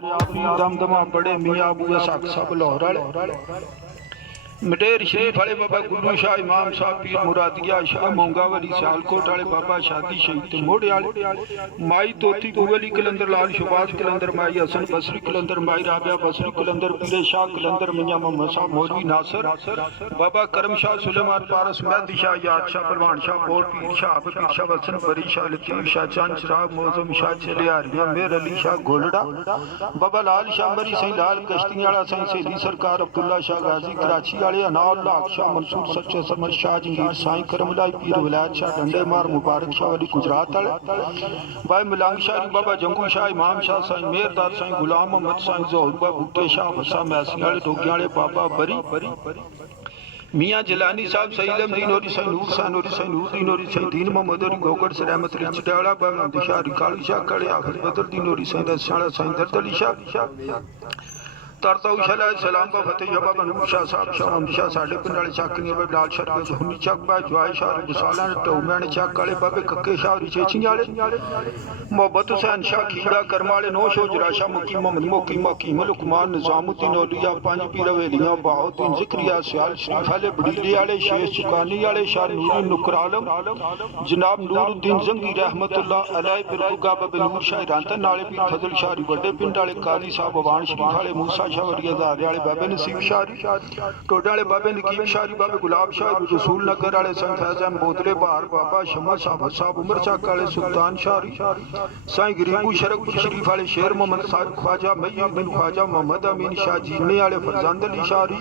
दमदमा बड़े मियाँ अबू इसहाक सब लाहौर वाले मटेर शरीफ वाले बाबा गुल्लू शाह इमाम साहब पीर मुरादिया शाह मोंगा वाली सियालकोट वाले बाबा शादी शहीद मोड़े वाले माई तोती बुवली कलंदर लाल शुबाज कलंदर माई हसन बसरी कलंदर माई राबिया बसरी कलंदर पीरे शाह कलंदर मियाँ मोहम्मद साहब मौलवी नासर बाबा करम शाह सुलेमान पारस मेहदी शाह याद शाह पलवान शाह बोर पीर शाह पीर शाह वसन बरी शाह लतीफ शाह चांद चिराग मौजम शाह चलियारिया मेर अली शाह गोलड़ा बाबा लाल शाह मरी सही लाल कश्ती वाला सही सेली सरकार अब्दुल्ला शाह गाजी कराची अनाउल्ला शाह मंसूर सच्चा समझ शाह जंगीर साईं करमलाई पीर विलायत शाह डंडे मार मुबारक शाह वाली गुजरात वाले भाई मलंग शाह बाबा जंगू शाह इमाम शाह साईं मेहरदार साईं गुलाम मोहम्मद साईं जोहरबा भुट्टे शाह वसा मैसी वाले डोगिया वाले बाबा बरी मियाँ जलानी साहब सही लमदीन और सही नूर शाह नूरी सही नूर दीन और सही दीन मोहम्मद और गोगड़ से रहमत अली चटाड़ा बाबा दिशा रिकाली शाह कड़े आखिर बदर दीन और सही दशाड़ा सही दर्द अली शाह तरता उशाला सलाम बा फतेह जबा बनू शाह साहब शाह हम शाह साडे पिंड वाले चाकनी बा लाल शाह के हुनी चक बा जवाई शाह गुसाला टोमैन चक वाले बाबे कक्के शाह रिचेची वाले मोहब्बत हुसैन शाह खीड़ा करम वाले नो शो जराशा मुकी मोहम्मद मोकी मोकी लुकमान निजामुद्दीन औलिया पांच पीर हवेलियां बाउद्दीन जिक्रिया सियाल शरीफ वाले बड़ीले वाले शेष चुकानी वाले शाह नूरी नुकर आलम जनाब नूरुद्दीन जंगी रहमतुल्लाह अलैह बिरकुगा बाबे नूर शाह रांतन वाले पीर फजल शाह बड़े पिंड वाले काली साहब अवान शरीफ वाले मूसा शाह बाबे नसीब शाहरी टोडा वाले बाबे नकीब शाहरी बाबे गुलाब शाह रसूल नगर वाले संत फैज़ान बोतले बहार बाबा शमा साहब साहब उमर चक वाले सुल्तान शाहरी साईं गरीबू शरकपुर शरीफ वाले शेर मोहम्मद साहब ख्वाजा मय्यूब बिन ख्वाजा मोहम्मद अमीन शाह जीने वाले फरजंद अली शाहरी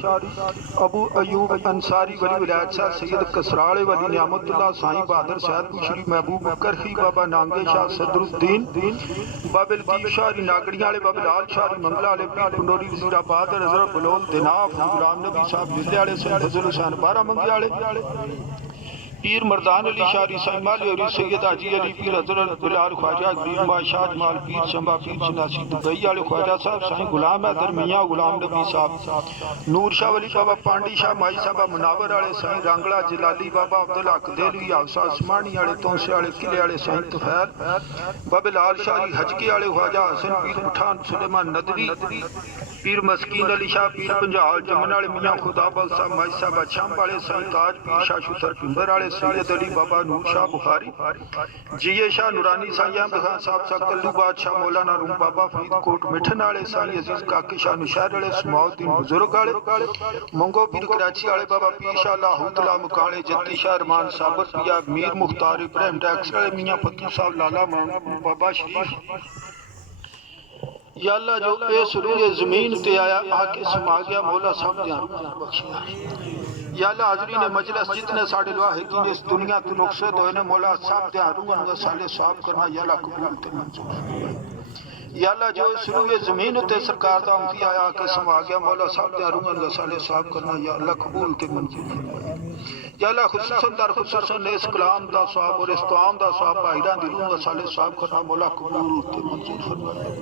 अबू अयूब अंसारी वली विलायत शाह सैयद कसराले वली नियामतुल्लाह साईं बहादुर सैयद शरीफ महबूब करखी बाबा नांगे शाह सदरुद्दीन बाबे लतीफ शाहरी नागड़ियां वाले बाबे लाल शाहरी मंगला वाले पीर पंडोरी नूराबाद हज़रत बलोल दिनाफ गुलाम नबी साहब जिले वाले सैयद फजल हुसैन बारा मंगे वाले पीर मर्दान अली शाहरी सईमाली और सैयद हाजी अली पीर हजरत बिलाल ख्वाजा गरीब शाह जमाल पीर शंबा पीर जनासी दुबई वाले ख्वाजा साहब साईं गुलाम हैदर मियाँ गुलाम नबी साहब नूर शाह वली बाबा पांडी शाह माई साहबा मुनावर वाले साईं रांगला जलाली बाबा अब्दुल हक देलवी हाउसा असमानी वाले तोंसे वाले किले वाले साईं तुफैर बाबे लाल शाहरी हजके वाले ख्वाजा हसन पीर पठान सुलेमान नदवी पीर मस्कीन अली शाह पीर पंजाल जमन वाले मियाँ खुदा बल साहब माई साहबा छम वाले साईं ताज पीर शाह शुतर भिंबर वाले सैयद अली बाबा नूर शाह बुखारी जिये शाह नूरानी साईं अहमद खान साहब साहब कल्लू बादशाह मौलाना रूम बाबा फरीदकोट मिठन वाले साईं अजीज काके शाह निशार वाले समाउद्दीन बुजुर्ग वाले मंगो पीर कराची वाले बाबा पीर शाह लाहौतला मुकाले जत्ती शाह रमान साबर पिया मीर मुख्तार इब्राहिम टैक्स वाले मियाँ फतू साहब लाला बाबा शरीफ या अल्लाह जो इस रूए जमीन ते आया आके समा गया मौला सब ध्यान बख्शिया या अल्लाह हाजरीन मजलिस जितने साढ़े वाहिदीन इस दुनिया तो रुखसत होए ने मौला सब ध्यान रूहन व साले सवाब करना या अल्लाह कबूल ते मंजूर या अल्लाह जो इस रूए जमीन ते सरकार दा उमती आया आके समा गया मौला सब ध्यान रूहन व साले सवाब करना या अल्लाह कबूल ते मंजूर फरमाए या अल्लाह खुसूसन दर खुसूसन इस कलाम दा सवाब और इस दुआम दा सवाब भाईरां दी रूह साले सवाब करना मौला कबूल ते मंजूर फरमाए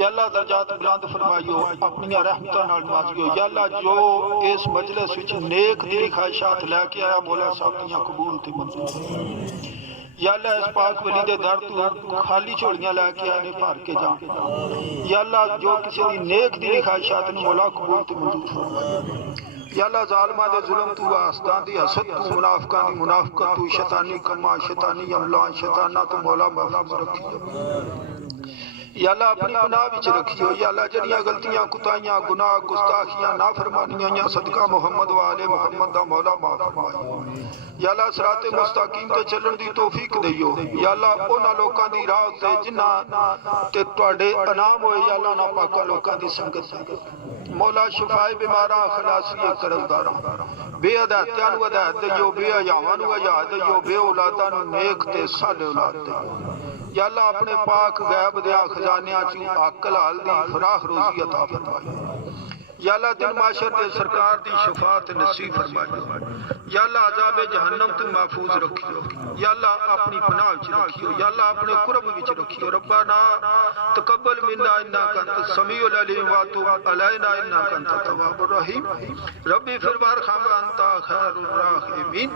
या अल्लाह दर्जात बुलंद फरमाइयो अपनी रहमतां नाल नवाजियो या अल्लाह जो इस मजलिस विच नेक दी ख्वाहिशात लेके आया मौला सब दियां कबूल ते मंजूर फरमाए या अल्लाह इस पाक वली दे दर तू खाली झोलियां लेके आने भर के जा या अल्लाह जो किसी दी नेक दी ख्वाहिशात ने मौला कबूल ते मंजूर फरमाए या अल्लाह जालिमां दे जुल्म तू हसदां दी हसद तू मुनाफिकां दी मुनाफिकत तू शैतानी कम्मा शैतानी अमला शैताना तू मौला महफूज रखियो या अल्लाह अपनी पनाह विच रखियो या अल्लाह जड़ियां गलतियां कुताइयां गुनाह गुस्ताखियां नाफरमानियां या सदका मुहम्मद वाले मुहम्मद दा मौला माफ फरमाए या अल्लाह सिराते मुस्तकीम ते चलण दी तौफीक दियो या अल्लाह उन्हां लोकां दी राह ते जिन्हां ते तुहाडे इनाम होए या अल्लाह ना पाका लोकां दी संगत मौला शिफाए बीमारां खलासी करमदारां बेअदातियां नूं हदायत दियो बेहयावां नूं हयात दियो बे औलादां नूं नेक ते साले औलाद दियो या अल्लाह अपने पाक गैब दिया खजानियां चू अकल हाल दी फराख रोजी अता फरमाए या अल्लाह दिन माशर दे सरकार दी शफाअत नसीब फरमाए या अल्लाह अज़ाब जहन्नम तो महफूज रखियो या अल्लाह अपनी पनाह विच रखियो या अल्लाह अपने कुर्ब विच रखियो रब्बाना तकब्बल मिन्ना इन्नका अंतस समीउल अलीम व तुब अलैना इन्नका अंतत तव्वाबुर रहीम रब्बी फिर वरहम अंता खैरुर राहिमीन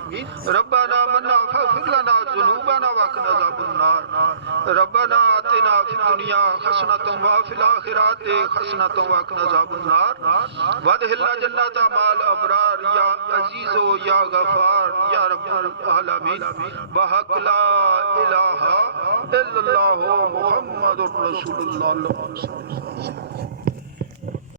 रब्बाना मन्ना फग़फिर लना ज़ुनूबना व क़ना अज़ाबन नार रब्बाना आतिना फिद दुनिया हसनतुम व फिल आखिराति हसनतुम व क़िना अज़ाबन्नार वदखिलना जन्नत माल अबरार या अजीज़ो या गफ़ार या रब्बुल आलमीन बहक़ ला इलाहा इल्लल्लाहु मुहम्मदुर रसूलुल्लाह।